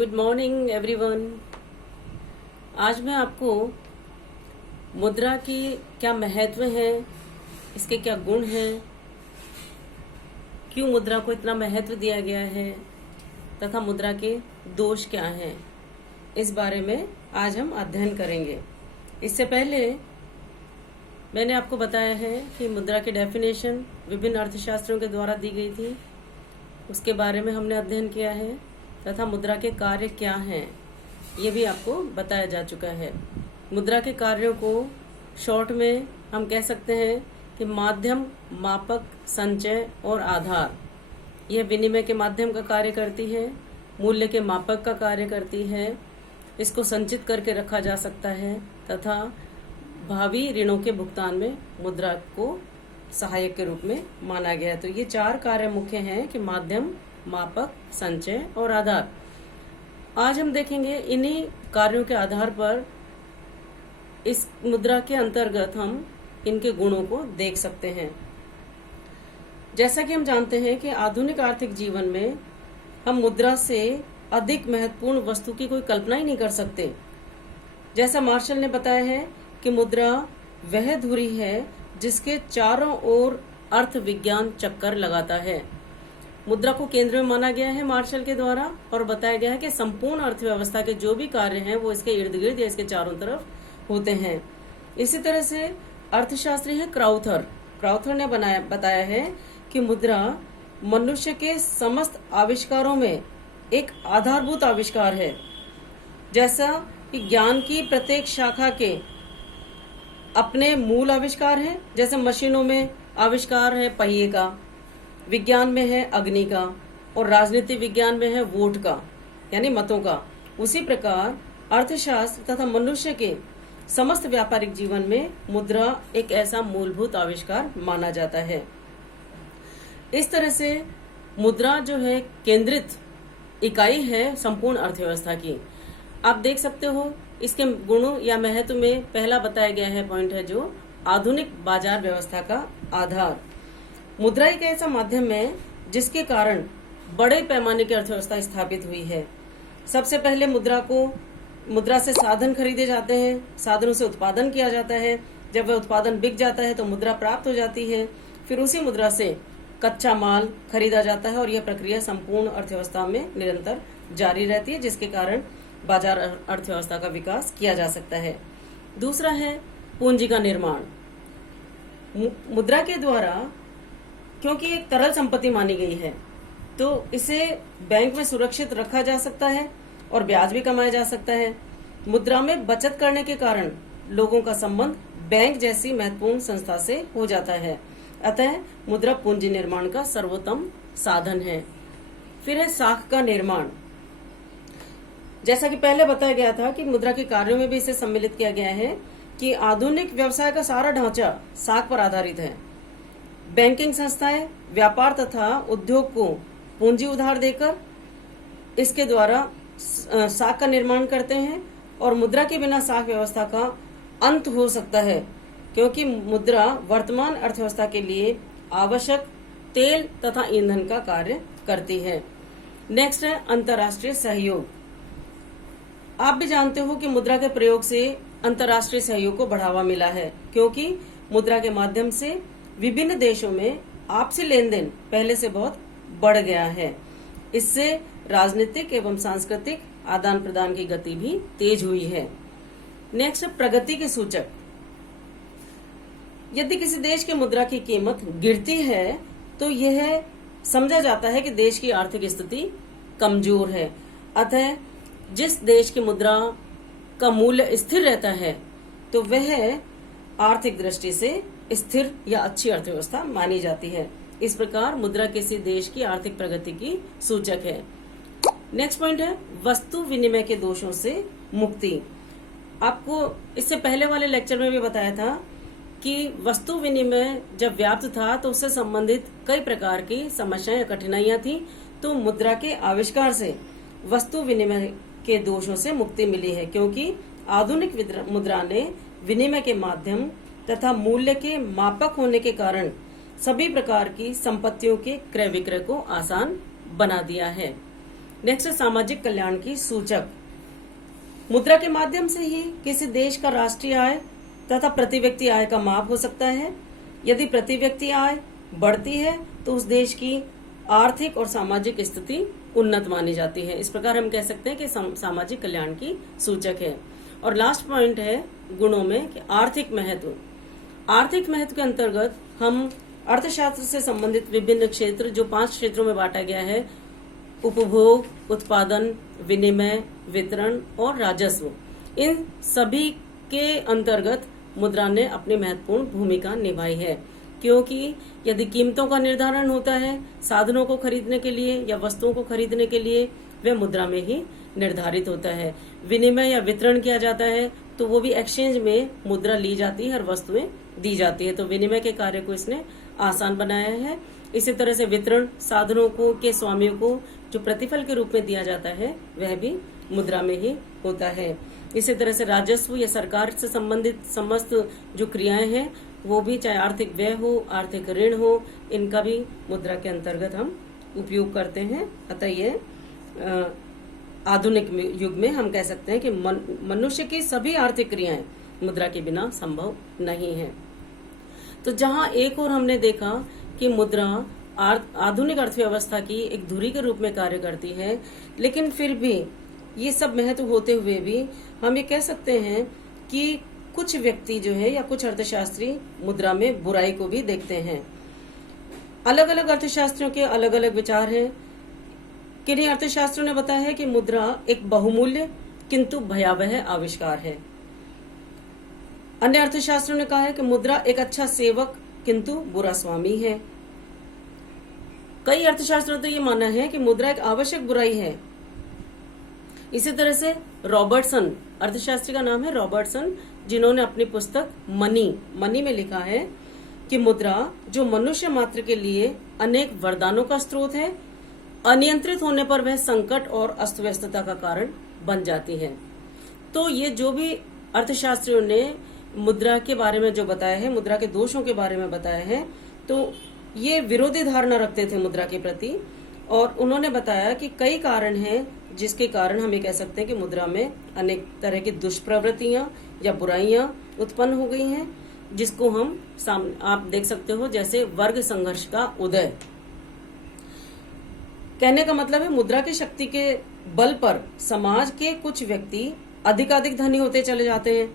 Good morning everyone. आज मैं आपको मुद्रा की क्या महत्व है, इसके क्या गुण हैं, क्यों मुद्रा को इतना महत्व दिया गया है तथा मुद्रा के दोष क्या हैं, इस बारे में आज हम अध्ययन करेंगे। इससे पहले मैंने आपको बताया है कि मुद्रा की डेफिनेशन विभिन्न अर्थशास्त्रों के द्वारा दी गई थी, उसके बारे में हमने अध्ययन किया है तथा मुद्रा के कार्य क्या हैं ये भी आपको बताया जा चुका है। मुद्रा के कार्यों को शॉर्ट में हम कह सकते हैं कि माध्यम, मापक, संचय और आधार। यह विनिमय के माध्यम का कार्य करती है, मूल्य के मापक का कार्य करती है, इसको संचित करके रखा जा सकता है तथा भावी ऋणों के भुगतान में मुद्रा को सहायक के रूप में माना गया है। तो ये चार कार्य मुख्य हैं कि माध्यम, मापक, संचय और आधार। आज हम देखेंगे इन्हीं कार्यों के आधार पर इस मुद्रा के अंतर्गत हम इनके गुणों को देख सकते हैं। जैसा कि हम जानते हैं कि आधुनिक आर्थिक जीवन में हम मुद्रा से अधिक महत्वपूर्ण वस्तु की कोई कल्पना ही नहीं कर सकते। जैसा मार्शल ने बताया है कि मुद्रा वह धुरी है जिसके चारों ओर अर्थ विज्ञान चक्कर लगाता है। मुद्रा को केंद्र में माना गया है मार्शल के द्वारा और बताया गया है कि संपूर्ण अर्थव्यवस्था के जो भी कार्य हैं वो इसके इर्द गिर्द या इसके चारों तरफ होते हैं। इसी तरह से अर्थशास्त्री है क्राउथर ने बताया है कि मुद्रा मनुष्य के समस्त आविष्कारों में एक आधारभूत आविष्कार है। जैसा कि ज्ञान की प्रत्येक शाखा के अपने मूल आविष्कार हैं, जैसे मशीनों में आविष्कार है पहिए का, विज्ञान में है अग्नि का और राजनीति विज्ञान में है वोट का यानी मतों का, उसी प्रकार अर्थशास्त्र तथा मनुष्य के समस्त व्यापारिक जीवन में मुद्रा एक ऐसा मूलभूत आविष्कार माना जाता है। इस तरह से मुद्रा जो है केंद्रित इकाई है संपूर्ण अर्थव्यवस्था की। आप देख सकते हो इसके गुणों या महत्व में पहला बताया गया है पॉइंट है जो आधुनिक बाजार व्यवस्था का आधार। मुद्रा एक ऐसा माध्यम है जिसके कारण बड़े पैमाने की अर्थव्यवस्था स्थापित हुई है। सबसे पहले मुद्रा से साधन खरीदे जाते हैं, साधनों से उत्पादन किया जाता है। जब वह उत्पादन बिक जाता है तो मुद्रा प्राप्त हो जाती है, फिर उसी मुद्रा से कच्चा माल खरीदा जाता है और यह प्रक्रिया संपूर्ण अर्थव्यवस्था में निरंतर जारी रहती है, जिसके कारण बाजार अर्थव्यवस्था का विकास किया जा सकता है। दूसरा है पूंजी का निर्माण। मुद्रा के द्वारा क्योंकि एक तरल संपत्ति मानी गई है तो इसे बैंक में सुरक्षित रखा जा सकता है और ब्याज भी कमाया जा सकता है। मुद्रा में बचत करने के कारण लोगों का संबंध बैंक जैसी महत्वपूर्ण संस्था से हो जाता है। अतः मुद्रा पूंजी निर्माण का सर्वोत्तम साधन है। फिर है साख का निर्माण। जैसा कि पहले बताया गया था कि मुद्रा के कार्यों में भी इसे सम्मिलित किया गया है कि आधुनिक व्यवसाय का सारा ढांचा साख पर आधारित है। बैंकिंग संस्थाएं व्यापार तथा उद्योग को पूंजी उधार देकर इसके द्वारा साख का निर्माण करते हैं और मुद्रा के बिना साख व्यवस्था का अंत हो सकता है, क्योंकि मुद्रा वर्तमान अर्थव्यवस्था के लिए आवश्यक तेल तथा ईंधन का कार्य करती है। नेक्स्ट है अंतर्राष्ट्रीय सहयोग। आप भी जानते हो कि मुद्रा के प्रयोग से अंतर्राष्ट्रीय सहयोग को बढ़ावा मिला है, क्योंकि मुद्रा के माध्यम से विभिन्न देशों में आपसी लेन देन पहले से बहुत बढ़ गया है। इससे राजनीतिक एवं सांस्कृतिक आदान प्रदान की गति भी तेज हुई है। नेक्स्ट प्रगति के सूचक। यदि किसी देश की मुद्रा की कीमत गिरती है तो यह समझा जाता है कि देश की आर्थिक स्थिति कमजोर है। अतः जिस देश की मुद्रा का मूल्य स्थिर रहता है तो वह आर्थिक दृष्टि से स्थिर या अच्छी अर्थव्यवस्था मानी जाती है। इस प्रकार मुद्रा किसी देश की आर्थिक प्रगति की सूचक है। नेक्स्ट पॉइंट है वस्तु विनिमय के दोषों से मुक्ति। आपको इससे पहले वाले लेक्चर में भी बताया था कि वस्तु विनिमय जब व्याप्त था तो उससे संबंधित कई प्रकार की समस्याएं या कठिनाइयां थी, तो मुद्रा के आविष्कार से वस्तु विनिमय के दोषों से मुक्ति मिली है, क्योंकि आधुनिक मुद्रा ने विनिमय के माध्यम तथा मूल्य के मापक होने के कारण सभी प्रकार की संपत्तियों के क्रय विक्रय को आसान बना दिया है। नेक्स्ट है सामाजिक कल्याण की सूचक। मुद्रा के माध्यम से ही किसी देश का राष्ट्रीय आय तथा प्रति व्यक्ति आय का माप हो सकता है। यदि प्रति व्यक्ति आय बढ़ती है तो उस देश की आर्थिक और सामाजिक स्थिति उन्नत मानी जाती है। इस प्रकार हम कह सकते हैं कि सामाजिक कल्याण की सूचक है। और लास्ट पॉइंट है गुणों में कि आर्थिक महत्व। आर्थिक महत्व के अंतर्गत हम अर्थशास्त्र से संबंधित विभिन्न क्षेत्र, जो 5 क्षेत्रों में बांटा गया है, उपभोग, उत्पादन, विनिमय, वितरण और राजस्व, इन सभी के अंतर्गत मुद्रा ने अपनी महत्वपूर्ण भूमिका निभाई है। क्योंकि यदि कीमतों का निर्धारण होता है साधनों को खरीदने के लिए या वस्तुओं को खरीदने के लिए, वह मुद्रा में ही निर्धारित होता है। विनिमय या वितरण किया जाता है तो वो भी एक्सचेंज में मुद्रा ली जाती है और वस्तुएं दी जाती है। तो विनिमय के कार्य को इसने आसान बनाया है। इसी तरह से वितरण, साधनों को के स्वामियों को जो प्रतिफल के रूप में दिया जाता है वह भी मुद्रा में ही होता है। इसी तरह से राजस्व या सरकार से संबंधित समस्त जो क्रियाएं हैं वो भी, चाहे आर्थिक व्यय हो, आर्थिक ऋण हो, इनका भी मुद्रा के अंतर्गत हम उपयोग करते हैं। अतः ये आधुनिक युग में हम कह सकते हैं कि मनुष्य की सभी आर्थिक क्रियाएं मुद्रा के बिना संभव नहीं है। तो जहां एक और हमने देखा कि मुद्रा आधुनिक अर्थव्यवस्था की एक धुरी के रूप में कार्य करती है, लेकिन फिर भी ये सब महत्व होते हुए भी हम ये कह सकते हैं कि कुछ व्यक्ति जो है या कुछ अर्थशास्त्री मुद्रा में बुराई को भी देखते हैं। अलग अलग अर्थशास्त्रियों के अलग अलग विचार हैं। किन्हीं अर्थशास्त्रियों ने बताया है कि मुद्रा एक बहुमूल्य किंतु भयावह आविष्कार है। अन्य अर्थशास्त्रियों ने कहा है कि मुद्रा एक अच्छा सेवक किंतु बुरा स्वामी है। कई अर्थशास्त्रियों ने तो ये माना है कि मुद्रा एक आवश्यक बुराई है। इसी तरह से रॉबर्टसन, अर्थशास्त्री का नाम है रॉबर्टसन, जिन्होंने अपनी पुस्तक मनी में लिखा है कि मुद्रा जो मनुष्य मात्र के लिए अनेक वरदानों का स्रोत है, अनियंत्रित होने पर वह संकट और अस्त व्यस्तता का कारण बन जाती है। तो ये जो भी अर्थशास्त्रियों ने मुद्रा के बारे में जो बताया है, मुद्रा के दोषों के बारे में बताया है, तो ये विरोधी धारणा रखते थे मुद्रा के प्रति। और उन्होंने बताया कि कई कारण हैं जिसके कारण हम ये कह सकते हैं कि मुद्रा में अनेक तरह की दुष्प्रवृत्तियां या बुराइयां उत्पन्न हो गई हैं, जिसको हम आप देख सकते हो, जैसे वर्ग संघर्ष का उदय। कहने का मतलब है मुद्रा की शक्ति के बल पर समाज के कुछ व्यक्ति अधिकाधिक धनी होते चले जाते हैं।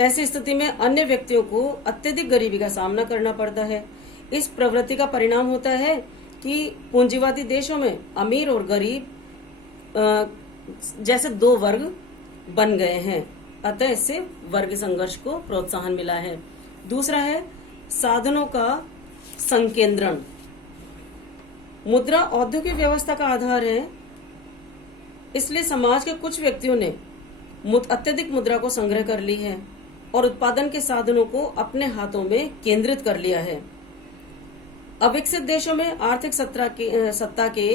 ऐसी स्थिति में अन्य व्यक्तियों को अत्यधिक गरीबी का सामना करना पड़ता है। इस प्रवृत्ति का परिणाम होता है कि पूंजीवादी देशों में अमीर और गरीब जैसे 2 वर्ग बन गए हैं। अतः इससे वर्ग संघर्ष को प्रोत्साहन मिला है। दूसरा है साधनों का संकेंद्रण। मुद्रा औद्योगिक व्यवस्था का आधार है, इसलिए समाज के कुछ व्यक्तियों ने अत्यधिक मुद्रा को संग्रह कर ली है और उत्पादन के साधनों को अपने हाथों में केंद्रित कर लिया है। अविकसित देशों में आर्थिक सत्ता के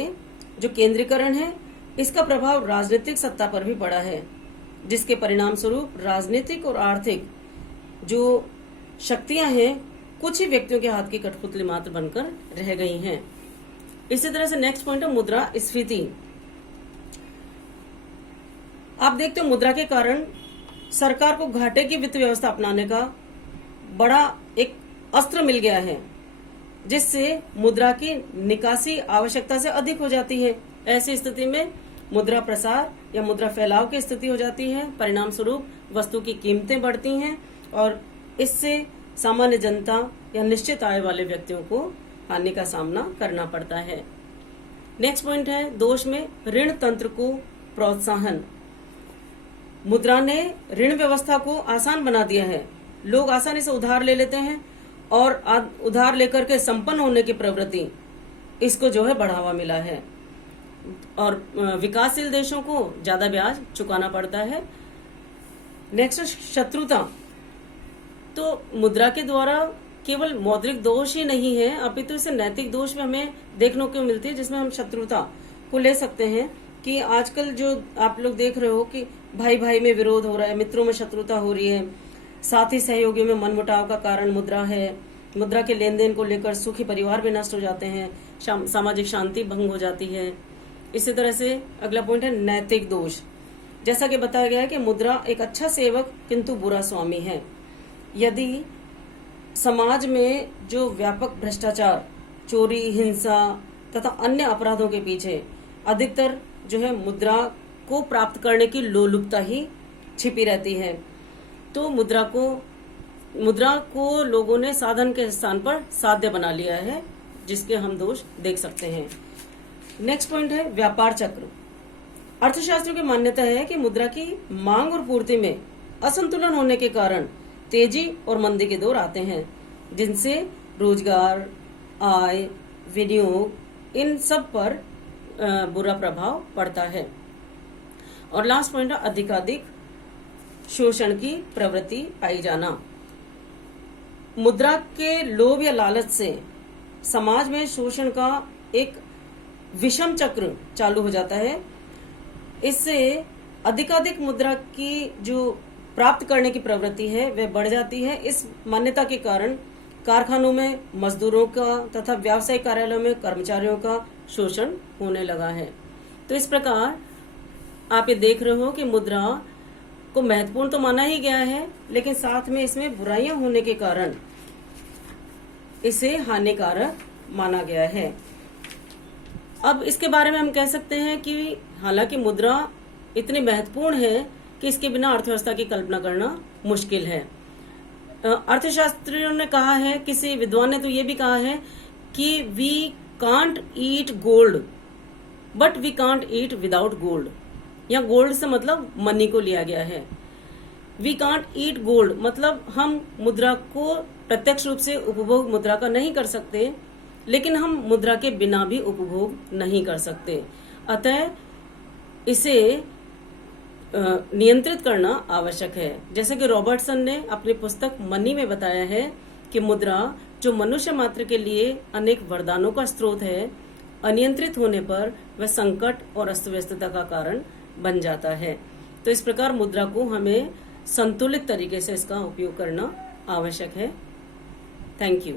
जो केंद्रीकरण है, इसका प्रभाव राजनीतिक सत्ता पर भी पड़ा है, जिसके परिणाम स्वरूप राजनीतिक और आर्थिक जो शक्तियां हैं कुछ ही व्यक्तियों के हाथ की कठपुतली मात्र बनकर रह गई हैं। इसी तरह से नेक्स्ट पॉइंट है मुद्रा स्फीति। आप देखते हो मुद्रा के कारण सरकार को घाटे की वित्त व्यवस्था अपनाने का बड़ा एक अस्त्र मिल गया है, जिससे मुद्रा की निकासी आवश्यकता से अधिक हो जाती है। ऐसी स्थिति में मुद्रा प्रसार या मुद्रा फैलाव की स्थिति हो जाती है। परिणाम स्वरूप वस्तु की कीमतें बढ़ती हैं और इससे सामान्य जनता या निश्चित आय वाले व्यक्तियों को हानि का सामना करना पड़ता है। नेक्स्ट पॉइंट है दोष में ऋण तंत्र को प्रोत्साहन। मुद्रा ने ऋण व्यवस्था को आसान बना दिया है। लोग आसानी से उधार ले लेते हैं और उधार लेकर के संपन्न होने की प्रवृत्ति, इसको जो है बढ़ावा मिला है और विकासशील देशों को ज्यादा ब्याज चुकाना पड़ता है। नेक्स्ट शत्रुता। तो मुद्रा के द्वारा केवल मौद्रिक दोष ही नहीं है, अपितु इससे नैतिक दोष भी हमें देखने को मिलती है, जिसमें हम शत्रुता को ले सकते हैं कि आजकल जो आप लोग देख रहे हो कि भाई भाई में विरोध हो रहा है, मित्रों में शत्रुता हो रही है, साथी सहयोगियों में मनमुटाव का कारण मुद्रा है। मुद्रा के लेन देन को लेकर सुखी परिवार भी नष्ट हो जाते हैं, सामाजिक शांति भंग हो जाती है। इसी तरह से अगला पॉइंट है नैतिक दोष। जैसा कि बताया गया है कि मुद्रा एक अच्छा सेवक किंतु बुरा स्वामी है। यदि समाज में जो व्यापक भ्रष्टाचार, चोरी, हिंसा तथा अन्य अपराधों के पीछे अधिकतर जो है मुद्रा को प्राप्त करने की लोलुपता ही छिपी रहती है, तो मुद्रा को लोगों ने साधन के स्थान पर साध्य बना लिया है, जिसके हम दोष देख सकते हैं। नेक्स्ट पॉइंट है व्यापार चक्र। अर्थशास्त्रियों की मान्यता है कि मुद्रा की मांग और पूर्ति में असंतुलन होने के कारण तेजी और मंदी के दौर आते हैं, जिनसे रोजगार, आय, विनियोग इन सब पर बुरा प्रभाव पड़ता है। और लास्ट पॉइंट है अधिकाधिक शोषण की प्रवृत्ति पाई जाना। मुद्रा के लोभ या लालच से समाज में शोषण का एक विषम चक्र चालू हो जाता है। इससे अधिकाधिक मुद्रा की जो प्राप्त करने की प्रवृत्ति है वह बढ़ जाती है। इस मान्यता के कारण कारखानों में मजदूरों का तथा व्यावसायिक कार्यालयों में कर्मचारियों का शोषण होने लगा है। तो इस प्रकार आप ये देख रहे हो कि मुद्रा को महत्वपूर्ण तो माना ही गया है, लेकिन साथ में इसमें बुराइयां होने के कारण इसे हानिकारक माना गया है। अब इसके बारे में हम कह सकते हैं कि हालांकि मुद्रा इतनी महत्वपूर्ण है कि इसके बिना अर्थव्यवस्था की कल्पना करना मुश्किल है। अर्थशास्त्रियों ने कहा है, किसी विद्वान ने तो ये भी कहा है कि we can't eat gold but we can't eat without gold. या गोल्ड से मतलब मनी को लिया गया है। वी कांट ईट गोल्ड मतलब हम मुद्रा को प्रत्यक्ष रूप से उपभोग मुद्रा का नहीं कर सकते, लेकिन हम मुद्रा के बिना भी उपभोग नहीं कर सकते। अतः इसे नियंत्रित करना आवश्यक है। जैसे कि रॉबर्टसन ने अपनी पुस्तक मनी में बताया है कि मुद्रा जो मनुष्य मात्र के लिए अनेक वरदानों का स्रोत है, अनियंत्रित होने पर वह संकट और अस्तव्यस्तता का कारण बन जाता है। तो इस प्रकार मुद्रा को हमें संतुलित तरीके से इसका उपयोग करना आवश्यक है। Thank you.